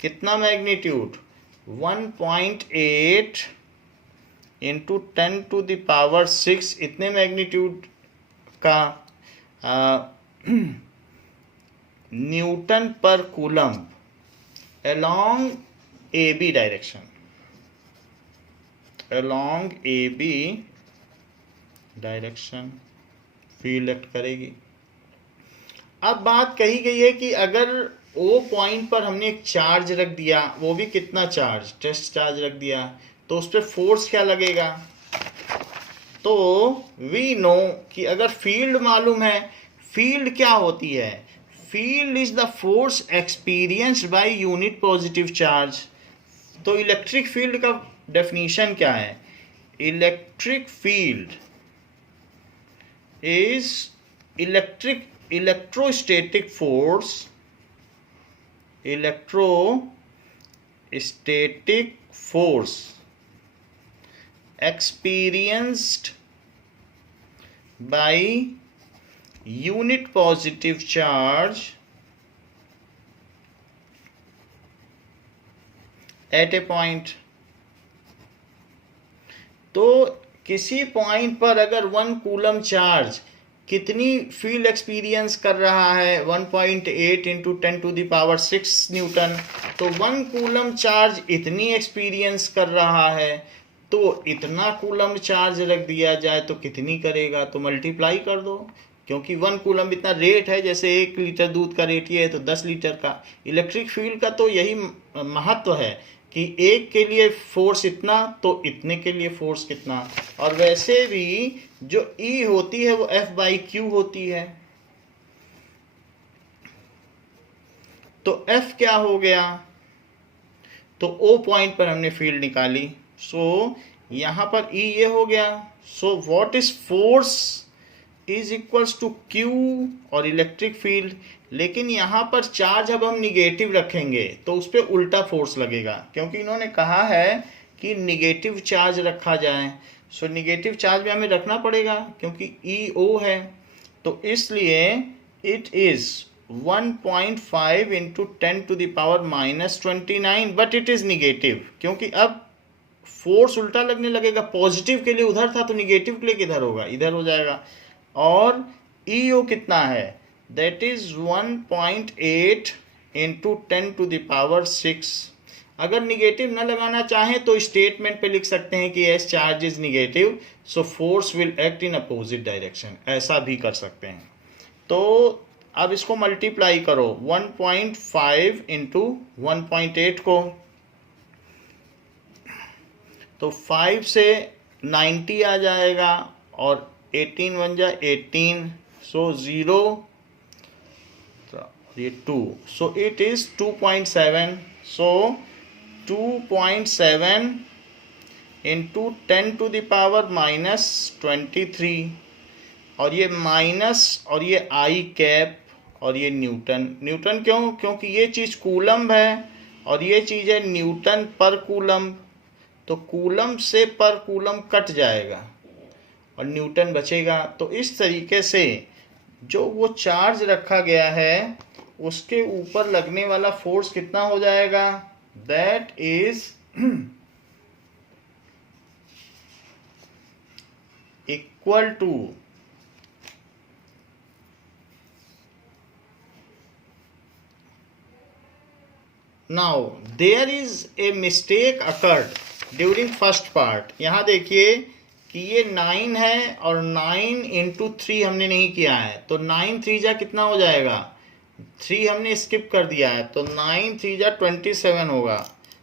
कितना magnitude 1.8 into 10 to the power 6, इतने मैग्नीट्यूड का न्यूटन पर coulomb along A B direction, along A B direction field act करेगी। अब बात कही गई है कि अगर ओ पॉइंट पर हमने एक चार्ज रख दिया, वो भी कितना चार्ज, टेस्ट चार्ज रख दिया, तो उस पर फोर्स क्या लगेगा। तो वी नो कि अगर फील्ड मालूम है, फील्ड क्या होती है, field is the force experienced by unit positive charge. तो इलेक्ट्रिक फील्ड का डेफिनेशन क्या है, electric field is electrostatic force, electrostatic force experienced by unit positive charge at a point। तो किसी पॉइंट पर अगर 1 कूलम चार्ज कितनी फील्ड एक्सपीरियंस कर रहा है, 1.8 इंटू 10⁶ न्यूटन। तो 1 कूलम चार्ज इतनी एक्सपीरियंस कर रहा है, तो इतना कूलम चार्ज रख दिया जाए तो कितनी करेगा, तो मल्टीप्लाई कर दो, क्योंकि 1 कूलम इतना रेट है, जैसे 1 लीटर दूध का रेट ये है तो 10 लीटर का। इलेक्ट्रिक फील्ड का तो यही महत्व है कि एक के लिए फोर्स इतना तो इतने के लिए फोर्स कितना। और वैसे भी जो E होती है वो F/Q होती है। तो F क्या हो गया, तो O पॉइंट पर हमने फील्ड निकाली, सो यहाँ पर E ये हो गया। So what is force is equals to Q और इलेक्ट्रिक फील्ड। लेकिन यहाँ पर चार्ज अब हम निगेटिव रखेंगे तो उस पर उल्टा फोर्स लगेगा, क्योंकि इन्होंने कहा है कि निगेटिव चार्ज रखा जाए। सो निगेटिव चार्ज भी हमें रखना पड़ेगा क्योंकि EO है। तो इसलिए it is 1.5 into 10⁻⁻29, but it is negative, क्योंकि अब फोर्स उल्टा लगने लगेगा। पॉजिटिव के लिए उधर था तो निगेटिव के लिए किधर होगा, इधर हो जाएगा। और EO कितना है, दैट इज 1.8 इंटू 10⁻⁶। अगर निगेटिव न लगाना चाहें तो स्टेटमेंट पे लिख सकते हैं कि S charge is negative so force will act in opposite direction, ऐसा भी कर सकते हैं। तो अब इसको मल्टीप्लाई करो 1.5 इंटू 1.8 को, तो 5 से 90 आ जाएगा और 18 बन जाए 18, सो 0, ये 2, सो इट इज 2.7। सो 2.7 इंटू 10⁻⁻23, और ये माइनस और ये I कैप और ये न्यूटन। न्यूटन क्यों, क्योंकि ये चीज़ कूलम है और ये चीज़ है न्यूटन पर कूलम। तो कूलम से पर कूलम कट जाएगा और न्यूटन बचेगा। तो इस तरीके से जो वो चार्ज रखा गया है उसके ऊपर लगने वाला फोर्स कितना हो जाएगा, that is equal to now there is a mistake occurred during first part. यहाँ देखिए कि ये 9 है और 9 इंटू 3 हमने नहीं किया है, तो 9 3 जा कितना हो जाएगा, 3 हमने स्किप कर दिया है, तो 9 3 जा 27 होगा।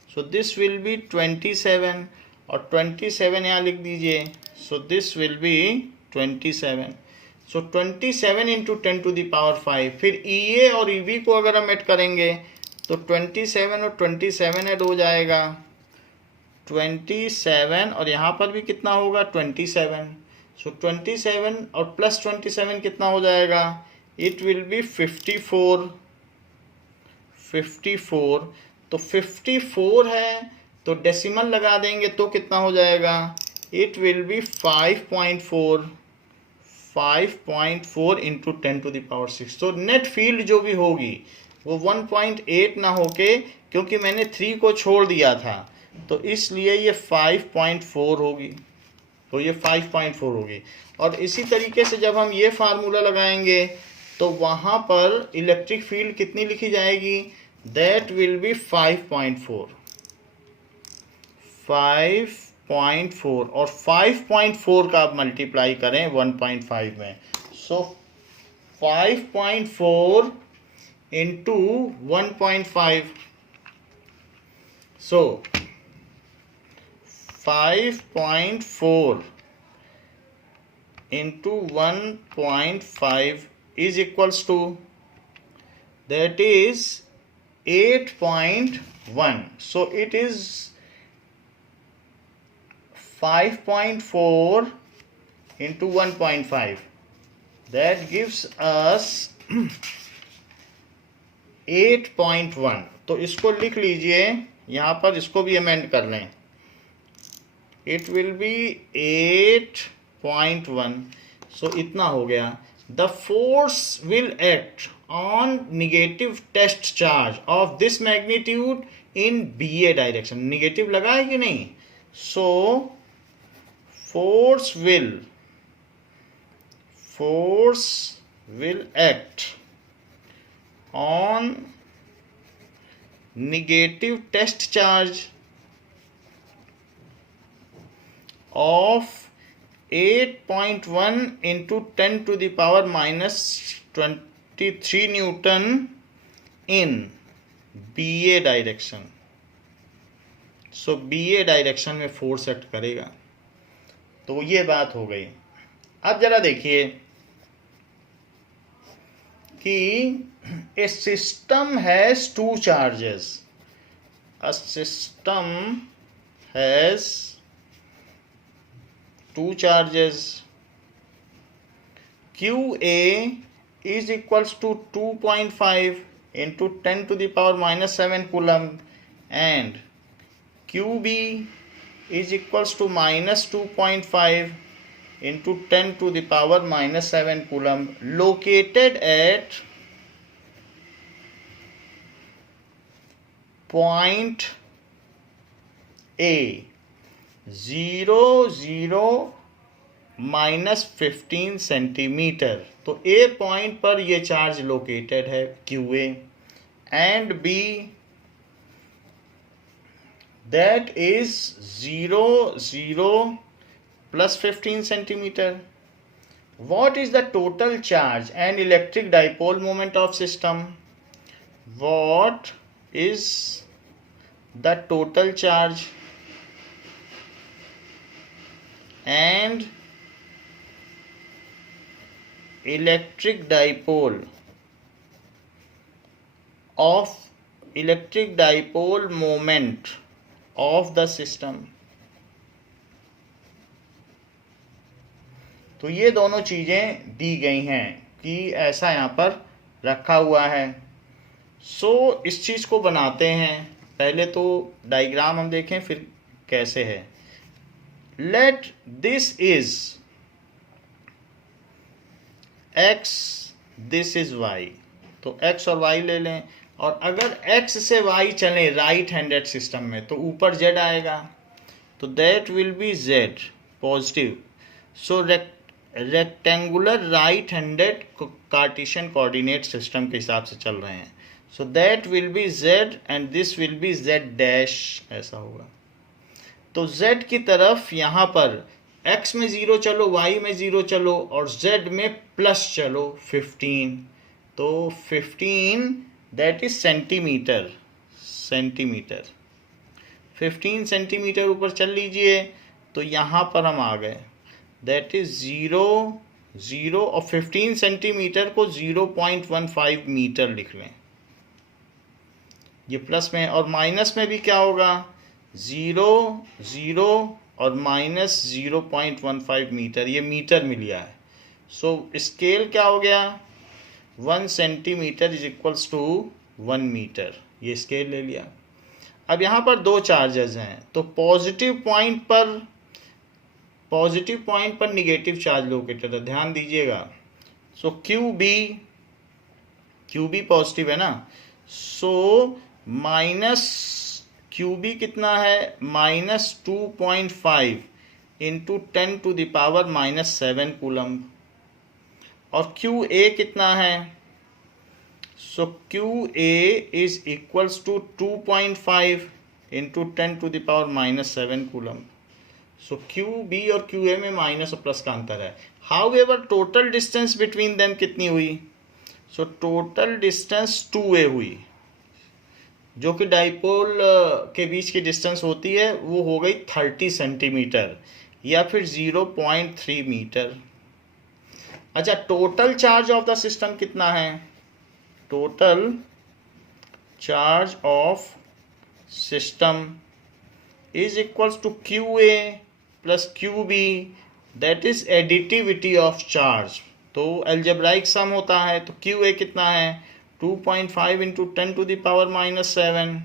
सो दिस विल बी 27 और 27 यहाँ लिख दीजिए, so this will B 27। So 27 into 10⁵। फिर EA और EB को अगर हम ऐड करेंगे तो 27 और 27 ऐड हो जाएगा 27, और यहाँ पर भी कितना होगा 27। सो 27 और प्लस 27 कितना हो जाएगा, इट विल बी 54। तो 54 है तो डेसिमल लगा देंगे तो कितना हो जाएगा, इट विल बी 5.4 इंटू 10⁻⁶। तो नेट फील्ड जो भी होगी वो 1.8 ना होके, क्योंकि मैंने 3 को छोड़ दिया था तो इसलिए ये 5.4 होगी, तो ये 5.4 होगी। और इसी तरीके से जब हम ये फार्मूला लगाएंगे तो वहाँ पर इलेक्ट्रिक फील्ड कितनी लिखी जाएगी, दैट विल बी 5.4 और 5.4 का आप मल्टीप्लाई करें 1.5 में। सो 5.4 into 1.5. So 5.4 into 1.5 is equals to, that is 8.1. So it is 5.4 into 1.5. That gives us 8.1. तो इसको लिख लीजिए यहाँ पर, इसको भी अमेंड कर लें. It will be 8.1. So इतना हो गया. The force will act on negative test charge of this magnitude in BA direction. Negative लगा है कि नहीं? So force will act on negative test charge of 8.1 into 10 to the power minus 23 Newton in BA direction. So BA direction में force act करेगा. तो ये बात हो गई. अब जरा देखिए कि a system has two charges. A system has two charges. QA is equals to 2.5 into 10 to the power minus 7 coulomb, and QB is equals to minus 2.5 into 10 to the power minus 7 coulomb, located at point A 0, 0, minus 15 centimetre. तो A point पर ये charge located है QA, and B that is 0, 0 plus 15 centimeter. What is the total charge and electric dipole moment of system? What is the total charge and electric dipole moment of the system? तो ये दोनों चीजें दी गई हैं कि ऐसा यहाँ पर रखा हुआ है. सो इस चीज को बनाते हैं. पहले तो डायग्राम हम देखें फिर कैसे है. Let this is x, this is y. तो x और y ले लें, और अगर x से y चले राइट हैंडेड सिस्टम में तो ऊपर z आएगा. तो that will be z positive. So rectangular right handed Cartesian coordinate system के हिसाब से चल रहे हैं. So that will be z and this will B z dash. ऐसा होगा. तो z की तरफ यहाँ पर x में 0 चलो, y में 0 चलो, और z में प्लस चलो 15. तो 15 दैट इज सेंटीमीटर. 15 सेंटीमीटर ऊपर चल लीजिए. तो यहाँ पर हम आ गए. दैट इज 0, 0 और 15 सेंटीमीटर को 0.15 मीटर लिख लें. ये प्लस में, और माइनस में भी क्या होगा? 0, 0 और माइनस 0.15 मीटर. ये मीटर में लिया है. सो स्केल क्या हो गया? 1 centimetre is equals to 1 metre. ये स्केल ले लिया. अब यहाँ पर दो चार्जेस हैं. तो पॉजिटिव पॉइंट पर निगेटिव चार्ज लोकेटेड है. ध्यान दीजिएगा. सो QB पॉजिटिव है ना. सो माइनस QB कितना है? Minus 2.5 into 10 to the power minus 7 coulomb. और QA कितना है? So QA is equals to 2.5 into 10 to the power minus 7 coulomb. So QB और QA में माइनस और प्लस का अंतर है. However total distance between them कितनी हुई? सो टोटल डिस्टेंस 2a हुई, जो कि डाइपोल के बीच की डिस्टेंस होती है वो हो गई 30 सेंटीमीटर या फिर 0.3 मीटर। अच्छा, total charge of the system कितना है? Total charge of system is equals to QA plus QB, that is additivity of charge. तो एल्जेब्राइक सम होता है, तो QA कितना है? 2.5 इंटू 10⁻⁻7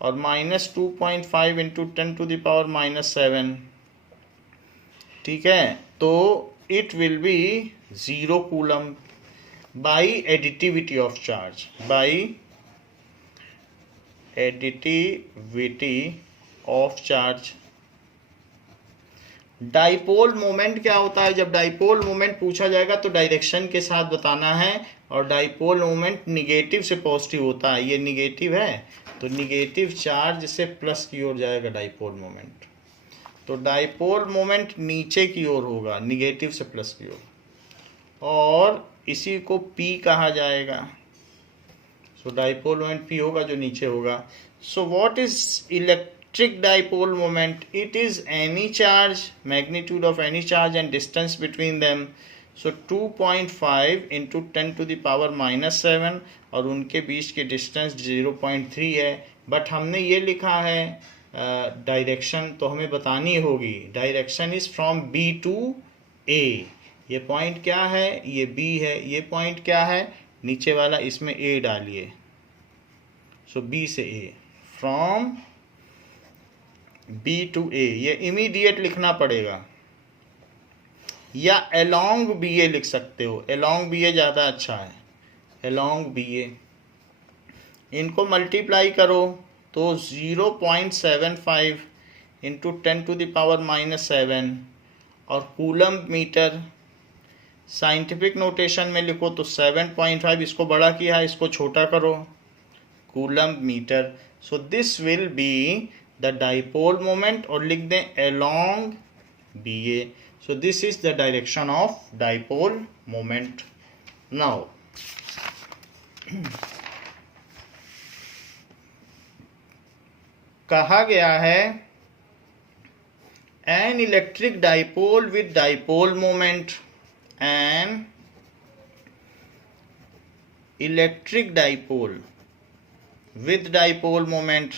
और माइनस 2.5 इंटू 10⁻⁻7। ठीक है, तो it will B 0 coulomb by additivity of charge, by additivity of charge. Dipole moment क्या होता है? जब डाइपोल मोमेंट पूछा जाएगा तो डायरेक्शन के साथ बताना है, और डाइपोल मोमेंट निगेटिव से पॉजिटिव होता है। ये निगेटिव है तो निगेटिव चार्ज से प्लस की ओर जाएगा डाइपोल मोमेंट। तो डाइपोल मोमेंट नीचे की ओर होगा, निगेटिव से प्लस की ओर, और इसी को P कहा जाएगा। सो डाइपोल मोमेंट P होगा जो नीचे होगा। सो what is electric dipole moment? It is any charge, magnitude of any charge and distance between them. So 2.5 into 10⁻⁻7 और उनके बीच की डिस्टेंस 0.3 है। बट हमने ये लिखा है डायरेक्शन, तो हमें बतानी होगी direction is from B to A। ये पॉइंट क्या है? ये B है। ये पॉइंट क्या है? नीचे वाला, इसमें A डालिए। सो B से A, from B to A, ये इमीडिएट लिखना पड़ेगा, या अलोंग BA लिख सकते हो। अलोंग BA ज़्यादा अच्छा है, अलोंग BA। इनको मल्टीप्लाई करो तो 0.75 इंटू 10⁻⁻7 और कूलम मीटर, साइंटिफिक नोटेशन में लिखो तो 7.5, इसको बड़ा किया है, इसको छोटा करो, coulomb metre. So this will be the dipole moment, और लिख दें along BA। So this is the direction of dipole moment. Now कहा गया है an electric dipole with dipole moment, an electric dipole with dipole moment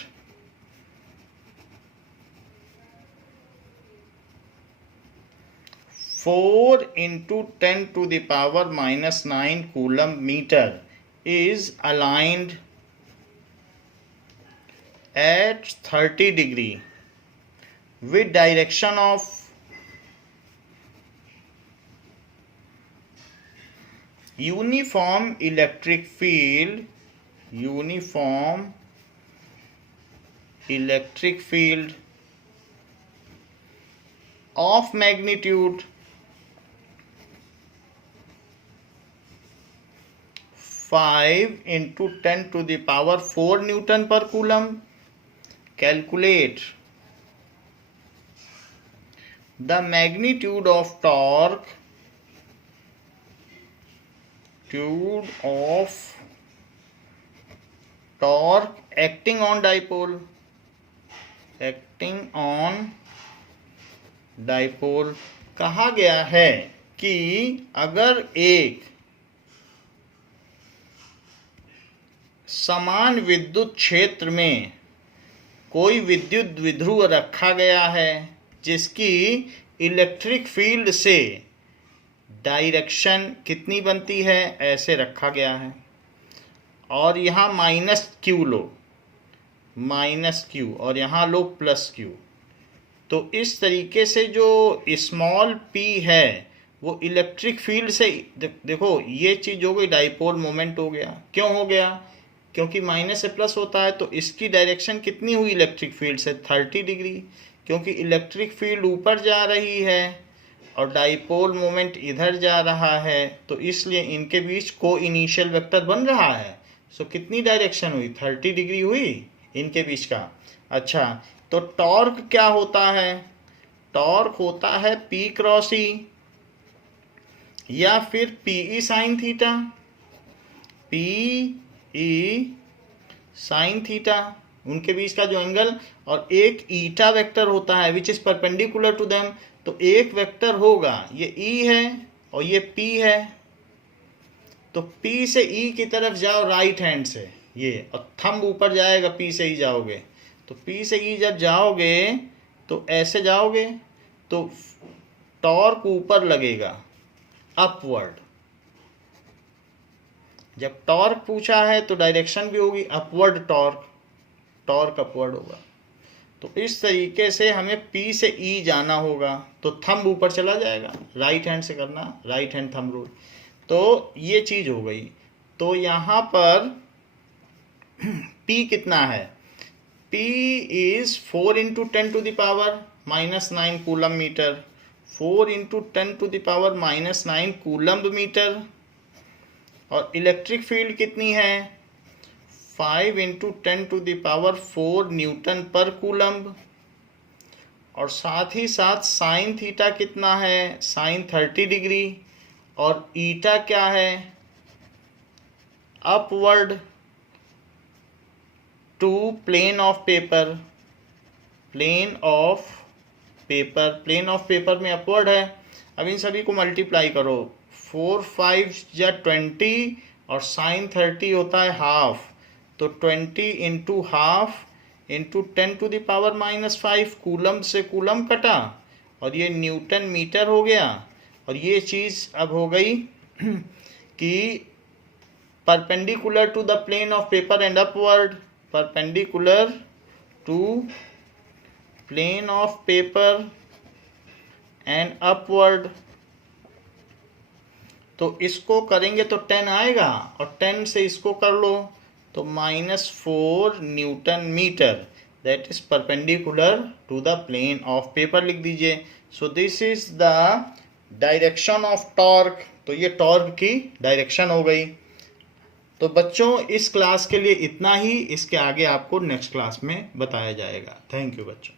(4 into 10⁻⁻9 coulomb meter) is aligned at 30 degree with direction of uniform electric field of magnitude 5 into 10⁻⁴ Newton per coulomb. Calculate the magnitude of torque acting on dipole। कहा गया है कि अगर एक समान विद्युत क्षेत्र में कोई विद्युत द्विध्रुव रखा गया है जिसकी इलेक्ट्रिक फील्ड से डायरेक्शन कितनी बनती है, ऐसे रखा गया है, और यहाँ -Q लो, -Q, और यहाँ लो +Q। तो इस तरीके से जो स्मॉल p है वो इलेक्ट्रिक फील्ड से, देखो ये चीज़ हो गई, डाइपोल मोमेंट हो गया। क्यों हो गया? क्योंकि माइनस से प्लस होता है, तो इसकी डायरेक्शन कितनी हुई इलेक्ट्रिक फील्ड से? 30 डिग्री, क्योंकि इलेक्ट्रिक फील्ड ऊपर जा रही है और डाइपोल मोमेंट इधर जा रहा है, तो इसलिए इनके बीच को इनिशियल वेक्टर बन रहा है। सो कितनी डायरेक्शन हुई? 30 डिग्री हुई इनके बीच का। अच्छा, तो टॉर्क क्या होता है? टॉर्क होता है P क्रॉस E या फिर PE sin theta. P E sine theta, उनके बीच का जो एंगल, और एक ईटा वेक्टर होता है which is perpendicular to them. तो एक वेक्टर होगा, ये ई है और ये पी है, तो पी से ई की तरफ जाओ राइट हैंड से, ये, और थंब ऊपर जाएगा, पी से ई जाओगे, तो पी से ई जब जाओगे तो ऐसे जाओगे तो टॉर्क ऊपर लगेगा, अपवर्ड। जब टॉर्क पूछा है तो डायरेक्शन भी होगी अपवर्ड, टॉर्क अपवर्ड होगा। तो इस तरीके से हमें P से E जाना होगा, तो थंब ऊपर चला जाएगा, राइट हैंड से करना, राइट हैंड थंब रूल। तो ये चीज़ हो गई। तो यहाँ पर P कितना है, P is 4 into 10 to the power -9 coulomb metre, 4 into 10 to the power -9 coulomb metre. और इलेक्ट्रिक फील्ड कितनी है, 5 into 10 to the power 4 newton पर कूलम्ब। और साथ ही साथ साइन थीटा कितना है, साइन 30 डिग्री, और ईटा क्या है, upward to plane of paper, plane of paper में अपवर्ड है। अब इन सभी को मल्टीप्लाई करो, 4 5 या 20, और साइन 30 होता है हाफ, तो 20 into half into 10 to the power -5, coulomb से कूलम कटा, और ये न्यूटन मीटर हो गया। और ये चीज़ अब हो गई कि perpendicular to the plane of paper and upward, perpendicular to plane of paper and upward. तो इसको करेंगे तो 10 आएगा, और 10 से इसको कर लो तो -4 newton metre, that is perpendicular to the plane of paper लिख दीजिए। So this is the direction of torque. तो ये टॉर्क की डायरेक्शन हो गई। तो बच्चों इस क्लास के लिए इतना ही, इसके आगे आपको नेक्स्ट क्लास में बताया जाएगा। थैंक यू बच्चों।